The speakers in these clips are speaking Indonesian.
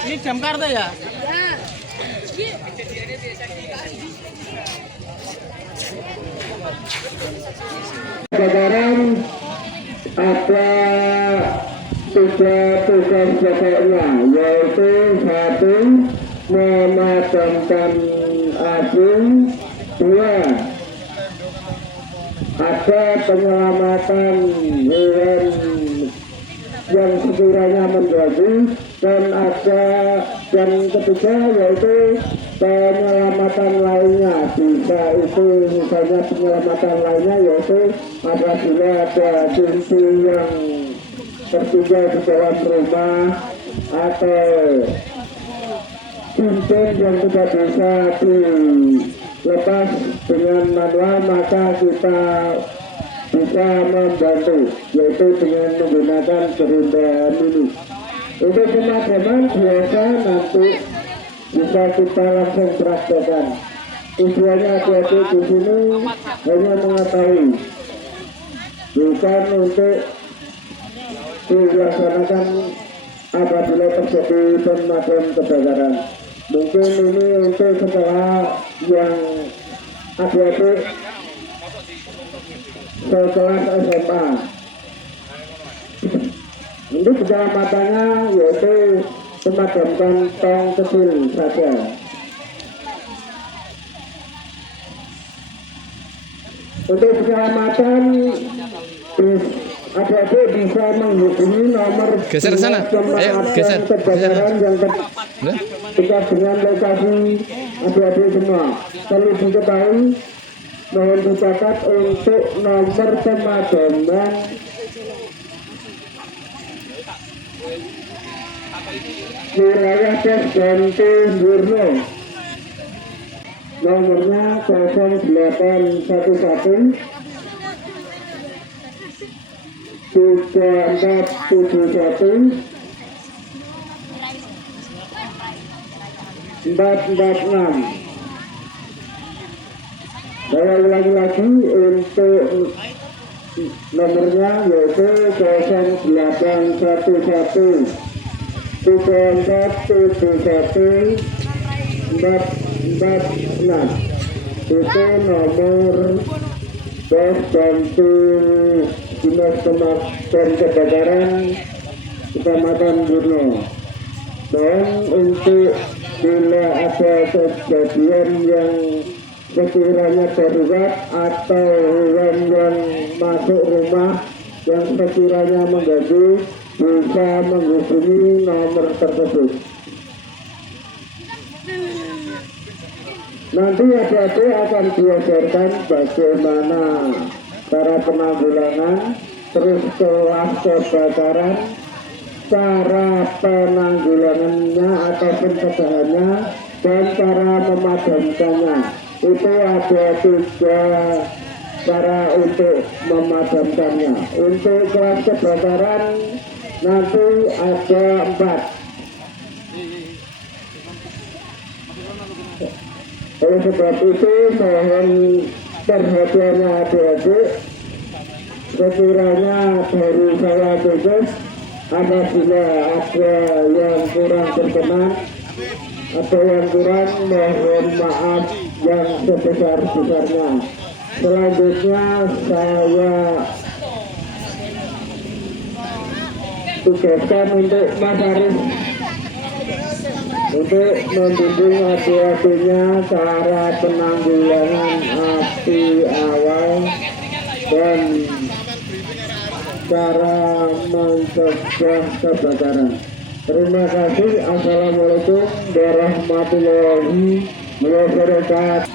Ini jam kartu ya? Kebakaran ada 3 tugas pokoknya, yaitu 1. Memadamkan api, 2. Ada penyelamatan hewan yang sekiranya mengganggu, dan ada yang ketiga yaitu penyelamatan lainnya. Bisa itu misalnya penyelamatan lainnya yaitu apabila ada pintu yang tertinggal di dalam rumah atau cincin yang tidak bisa dilepas dengan manual, maka kita bisa membantu, yaitu dengan menggunakan gerinda mini. Untuk pemadaman biasa nanti bisa kita langsung praktekkan. Tujuannya hati-hati di sini hanya mengetahui, bukan untuk dilaksanakan apabila terjadi pemadam kebakaran. Mungkin ini untuk sekolah yang adik-adik sekelas SMA. Untuk keselamatannya yaitu memadamkan tong kecil saja. Untuk keselamatan adik-adik bisa menghubungi nomor geser sana. Ayo geser. kebakaran yang dekat dengan lokasi adik-adik semua. Perlu diketahui, mohon dicatat untuk nomor pemadaman wilayah Des Ganti Burno. Nomornya 0811 3471 446. Saya ulangi lagi untuk nomornya yaitu 0811 3471 446. Itu nomor pos bantu Dinas Pemadam Kebakaran Kecamatan Burno. Dan untuk bila ada kejadian yang sekiranya darurat atau hewan yang masuk rumah yang sekiranya mengganggu, bisa menghubungi nomor tersebut. Nanti adik-adik akan diajarkan bagaimana cara penanggulangan, terus kelas kebakaran, cara penanggulangannya atau pencegahannya, dan cara memadamkannya. Itu ada 3 cara untuk memadamkannya. Untuk kelas kebakaran nanti ada 4. Oleh sebab itu mohon perhatiannya adik-adik. Sekiranya dari saya tugas, apabila ada yang kurang berkenan atau yang kurang, mohon maaf yang sebesar-besarnya. Selanjutnya saya tugaskan untuk Mas Arif untuk membimbing adik-adiknya cara penanggulangan api awal dan cara mencegah kebakaran. Terima kasih. Assalamualaikum warahmatullahi wabarakatuh.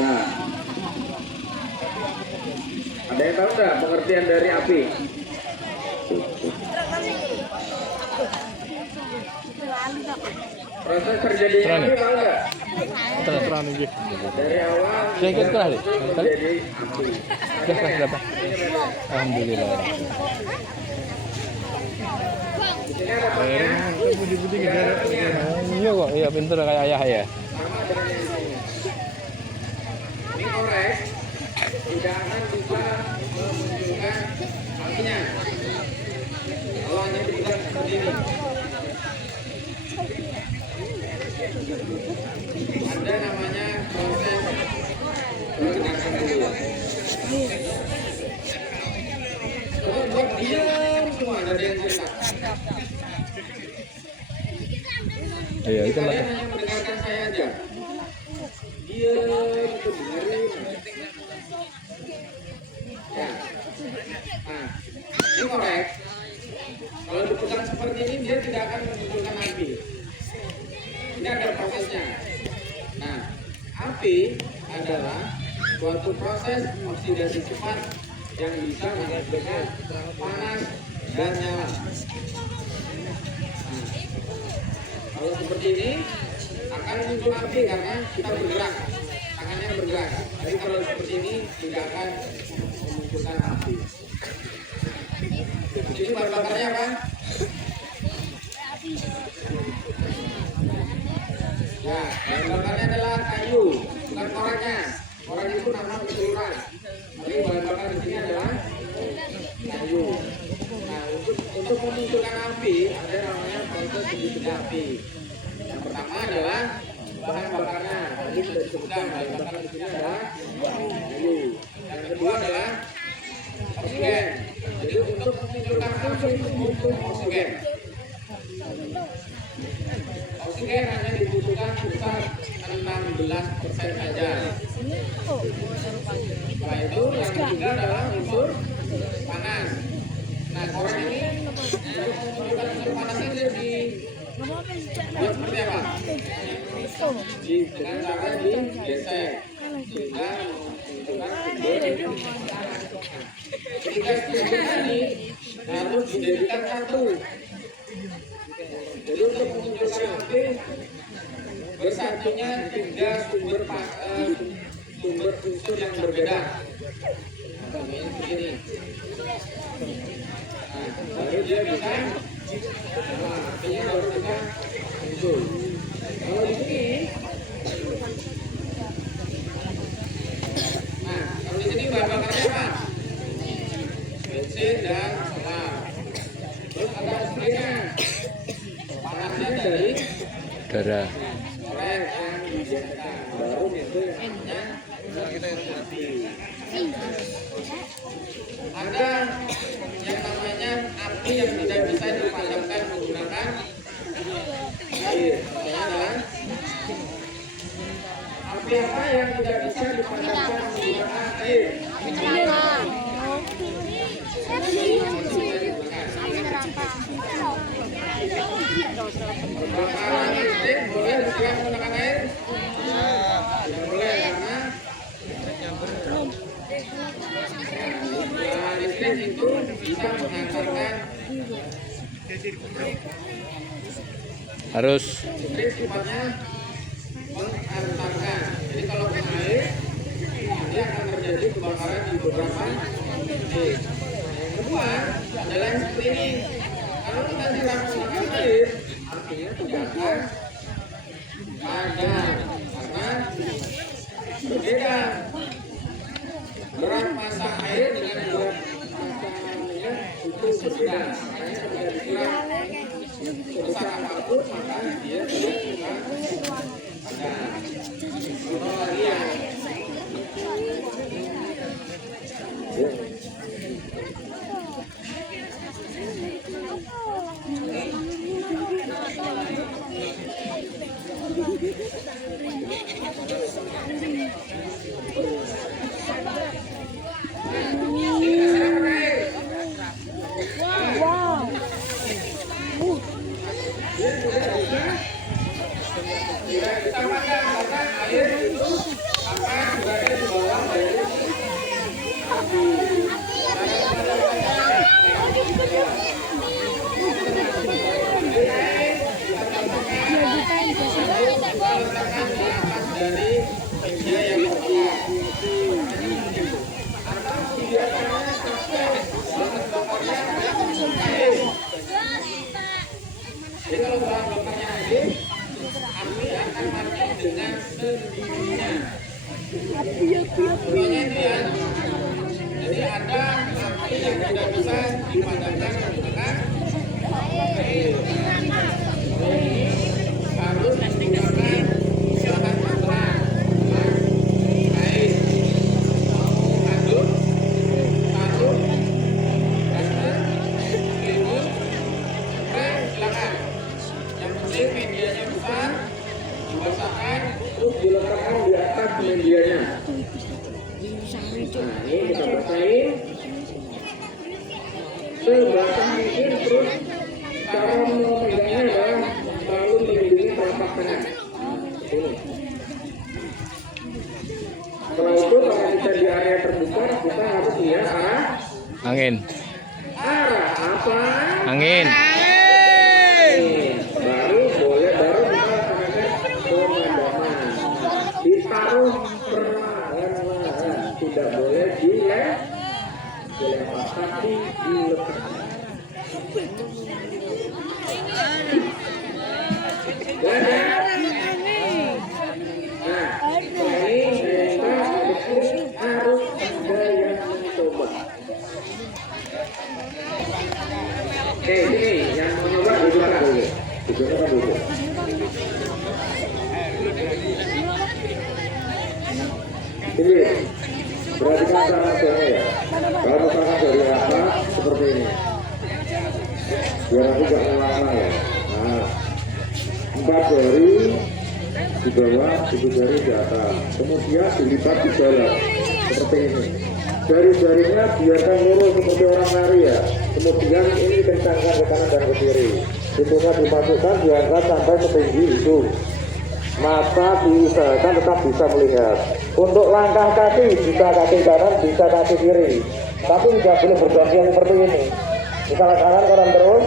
Nah, ada yang tahu nggak pengertian dari api? Proses terjadinya api tahu nggak? Terang aja. Dari awal Sedikit kali. terjadi api. Berapa? Alhamdulillah. Di sini ada paknya. Putih-putih gitu. Iya kok, iya pintar kayak ayah ya. Sama dengan yang ini. Ini korek. tidak akan bisa memunculkan apinya. Kalau hanya dipegang seperti ini, ada namanya proses pergerakan dulu. Coba buat diam semua, ada yang cerita. Iya, itu lah. Kalian hanya mendengarkan saya aja. Diam, itu dengerin. Ya. Nah, ini korek. Kalau dipegang seperti ini, dia tidak akan memunculkan api. Ini ada prosesnya. Nah, api adalah suatu proses oksidasi cepat yang bisa menghasilkan panas dan nyala. Nah, kalau seperti ini akan muncul api karena kita bergerak, tangannya bergerak. Tapi kalau seperti ini tidak akan memunculkan api. Ini bahan bakarnya apa? Ya, bahan bakarnya adalah kayu, bukan koreknya. Korek itu nama keseluruhan. Tapi bahan bakar di sini adalah kayu. Nah, untuk memunculkan api ada namanya proses uji benda api. Yang pertama adalah bahan bakarnya. Tadi sudah disebutkan bahan bakar di sini adalah kayu. Yang kedua adalah oksigen. Jadi untuk memunculkan api itu butuh oksigen. Oksigen hanya dibutuhkan sebesar 16% saja. Setelah itu yang ketiga adalah unsur panas. Nah, korek ini untuk memunculkan unsur panasnya dia dibuat seperti apa? Dengan cara digesek sehingga memunculkan sumber panas. Ketika sumber tadi harus dijadikan satu. Jadi untuk memunculkan api bersatunya 3 sumber unsur yang berbeda. Namanya begini. Nah, baru dia bisa, artinya baru bisa muncul. Kalau di sini, nah kalau di sini bahan bakarnya apa? Bensin dan solar. Terus ada oksigennya. Panasnya dari Darah. korek yang dibiarkan. Baru itu yang namanya api. Ada yang namanya api yang tidak bisa dipadamkan menggunakan air. Contohnya adalah api apa yang tidak bisa dipadamkan menggunakan air? Pembakaran listrik boleh juga menggunakan air? Tidak boleh karena listrik itu bisa menghantarkan. Harus Listrik sifatnya menghantarkan. Jadi kalau kena air, nanti akan terjadi kebakaran di beberapa titik. Yang kedua adalah yang seperti ini. Kalau kita siram menggunakan air, artinya tidak akan padam karena berbeda. Berat massa air dengan berat massa minyak itu berbeda. Makanya ketika disiram sebesar apapun maka dia tidak akan padam. Contoh lagi ya. Tidak bisa padam karena air itu akan berada di bawah dari api. Cara memadamkannya letakkan di atas dari meja yang terbakar. Atau membiarkannya sampai bahan bakarnya habis. Jadi kalau bahan bakarnya habis, api akan mati dengan sendirinya. Contohnya itu ya. ada api yang tidak bisa dipadamkan dengan air. Harus menggunakan bahan bakar air. Mau aduk, taruh, kasar, timun, spray, silakan. Yang penting medianya besar, dibasahkan, terus diletakkan di atas medianya. Nah, ini kita basahin sebasah mungkin, terus cara memegangnya adalah selalu melindungi telapak tangan. Ini. Setelah itu kalau kita di area terbuka, kita harus lihat Angin. arah apa? Angin. Baru boleh, baru kita laksanakan pemadaman. Ditaruh perlahan-lahan, tidak boleh dilempar, tapi diletakkan. Nah, ini kita harus ada yang mencoba. Oke, ini yang mau nyoba di belakang dulu. Di belakang dulu. Ini perhatikan cara kerjanya ya. Kalau misalkan dari atas seperti ini, biar nanti gak lama ya. Nah, 4 jari di bawah, 1 jari di atas. Kemudian dilipat di dalam seperti ini. Jari-jarinya biarkan lurus seperti orang nari ya. Kemudian ini kencangkan ke kanan dan ke kiri. Hidungnya dimasukkan, diangkat sampai setinggi hidung. Mata diusahakan tetap bisa melihat. Untuk langkah kaki, bisa kaki kanan, bisa kaki kiri. Tapi tidak boleh bergantian seperti ini. Misalnya kanan terus,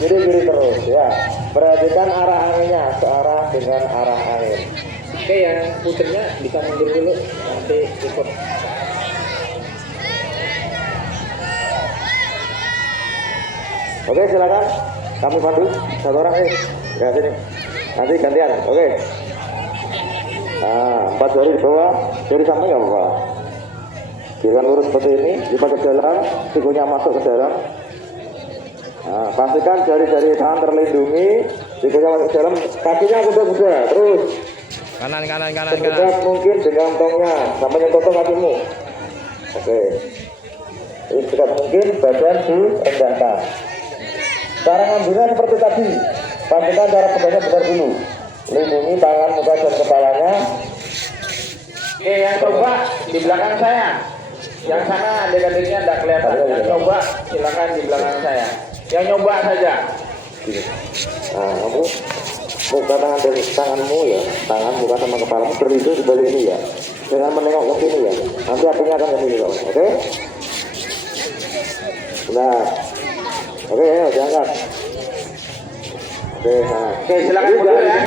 kiri terus ya. Perhatikan arah anginnya, searah dengan arah angin. Oke, yang puternya bisa mundur dulu, nanti ikut. Oke, silakan. Kami pandu satu orang ya sini. Nanti gantian. Oke. Nah, 4 jari di bawah, jari samping nggak apa-apa. Biarkan lurus seperti ini, lipat ke dalam, sikunya masuk ke dalam. Nah, pastikan jari-jari tangan terlindungi, sikunya masuk ke dalam, kakinya kuda-kuda, terus. Kanan. Sedekat mungkin dengan tongnya, sampai nyentuh tong kakimu. Oke. Sedekat mungkin badan direndahkan. Cara ngambilnya seperti tadi. Pastikan cara pegangnya benar dulu. Lindungi tangan, muka, dan kepalanya. Oke, yang coba di belakang saya. Yang sana adik-adiknya tidak kelihatan. Yang coba silakan di belakang saya. Yang nyoba saja. Nah, kamu buka tangan dari tanganmu ya. Tangan buka sama kepalamu berlindung di balik ini ya. Jangan menengok ke sini ya. Nanti apinya akan ke sini, oke? Nah, oke, ayo diangkat. Oke, nah. Oke, silakan mundur ya.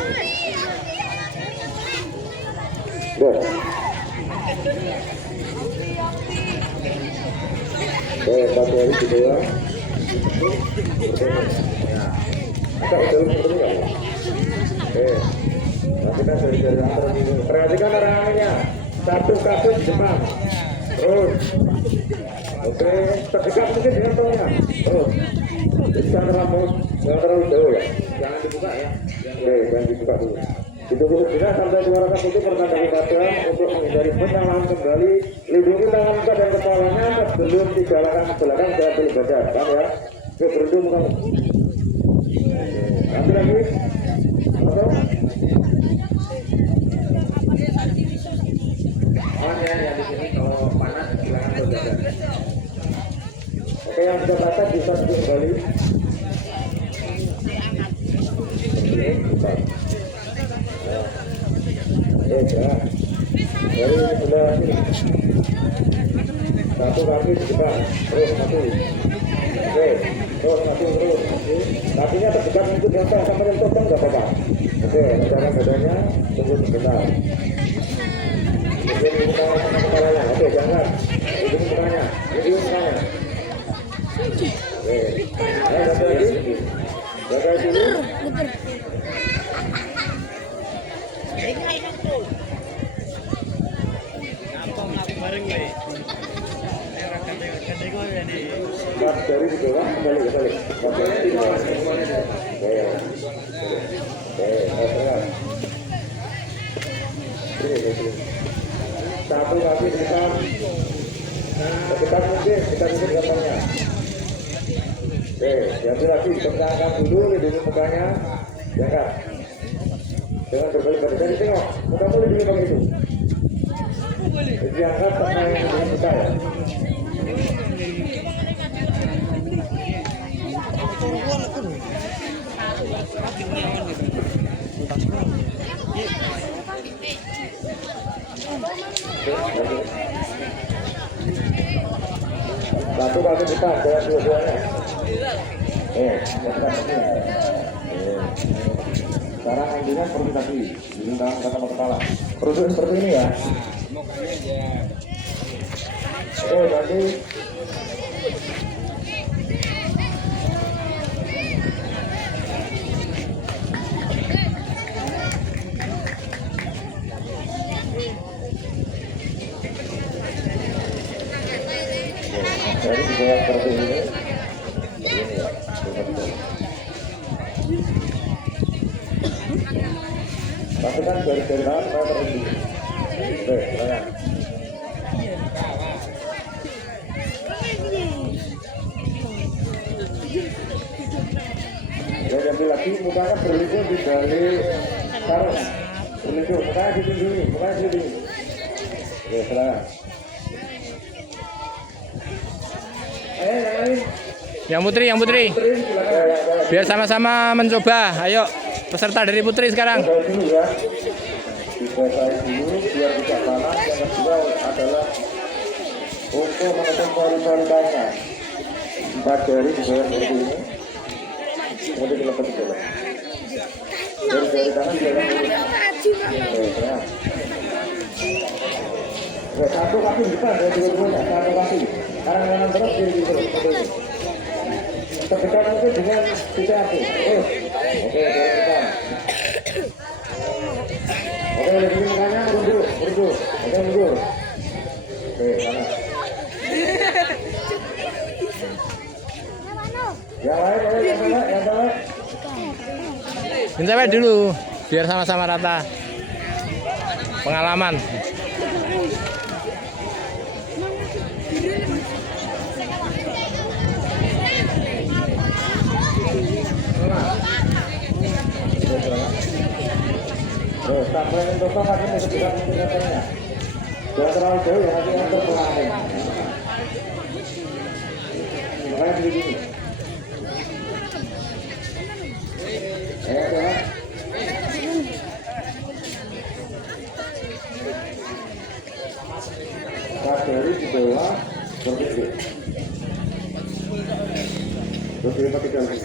Oke, satu hari di bawah. Kita udah seperti ini. Oke, nah kita dari atas ini. Perhatikan arah anginnya. Satu kaki di depan. Terus. Oke, terdekat mungkin dengan tongnya. Terus. Jangan terlalu jauh ya. Jangan dibuka ya. Oke, jangan dibuka dulu. Ditunggu sejenak sampai suara itu pertanda padam untuk menghindari penyalahan kembali. Lindungi tangan muka dan kepalanya sebelum dijalankan ke belakang dan beli badan. Paham ya? Oke, berundung kamu. Nanti lagi. Atau? Ya, di sini kalau panas silakan berjalan. Oke, yang sudah patah bisa kembali. Ya. Dari sebelah sini. Satu kaki di depan, terus satu. Oke, terus satu terus. Kakinya terdekat itu biasa sama menyentuh kan nggak apa-apa. Oke, rencana badannya tunggu sebentar. Ini kita sama kepalanya. Oke, jangan. Ini mukanya. Ini mukanya. Oke. Ayo satu lagi. Jaga dulu. Empat jari di bawah, kembali. Empat jari di bawah. Satu kaki di depan. Dekat mungkin gambarnya. Oke, diambil lagi, dipegangkan dulu, lindungi mukanya. Ya kan? Jangan berbalik pada jadi tengok, mukamu lindungi pakai itu. Jadi diangkat sama yang dengan muka ya. Satu kaki depan, jangan dua-duanya. Sekarang angginan seperti tadi, dilintang kata kepala. Perut seperti ini ya. Nanti dari di bawah seperti ini. Tapi kan dari tangan saya terhenti. Oke, silakan. Ya, ambil lagi, mukanya berlindung di balik sarung. Berlindung, mukanya ditunjukin, mukanya ditunjukin. Oke, silakan. Yang Putri. Biar sama-sama mencoba. Ayo, peserta dari Putri sekarang. Dulu ya. Dikuasai dulu biar bisa panas. Yang kedua adalah untuk menekan pori-pori tangan. 4 jari di bawah seperti ini. Kemudian dilepas ke dalam. Dari jari tangan jalan dulu. Oke, satu kaki di depan dari dua-duanya. Satu kaki. Kanan kanan terus kiri terus. Terdekat mungkin dengan titik api. Oke, dari depan. Oke, dari mukanya mundur. Oke, mundur. Oke, kanan. Yang lain, yang bawah. Minta dulu, biar sama-sama rata. Pengalaman. Sampai untuk kaki ini sekitar mungkin-mungkinnya. Jangan terlalu jauh ya, nanti yang terpengaruh. Makanya begini. Ayo, dari di bawah seperti itu. Terus pakai jalan.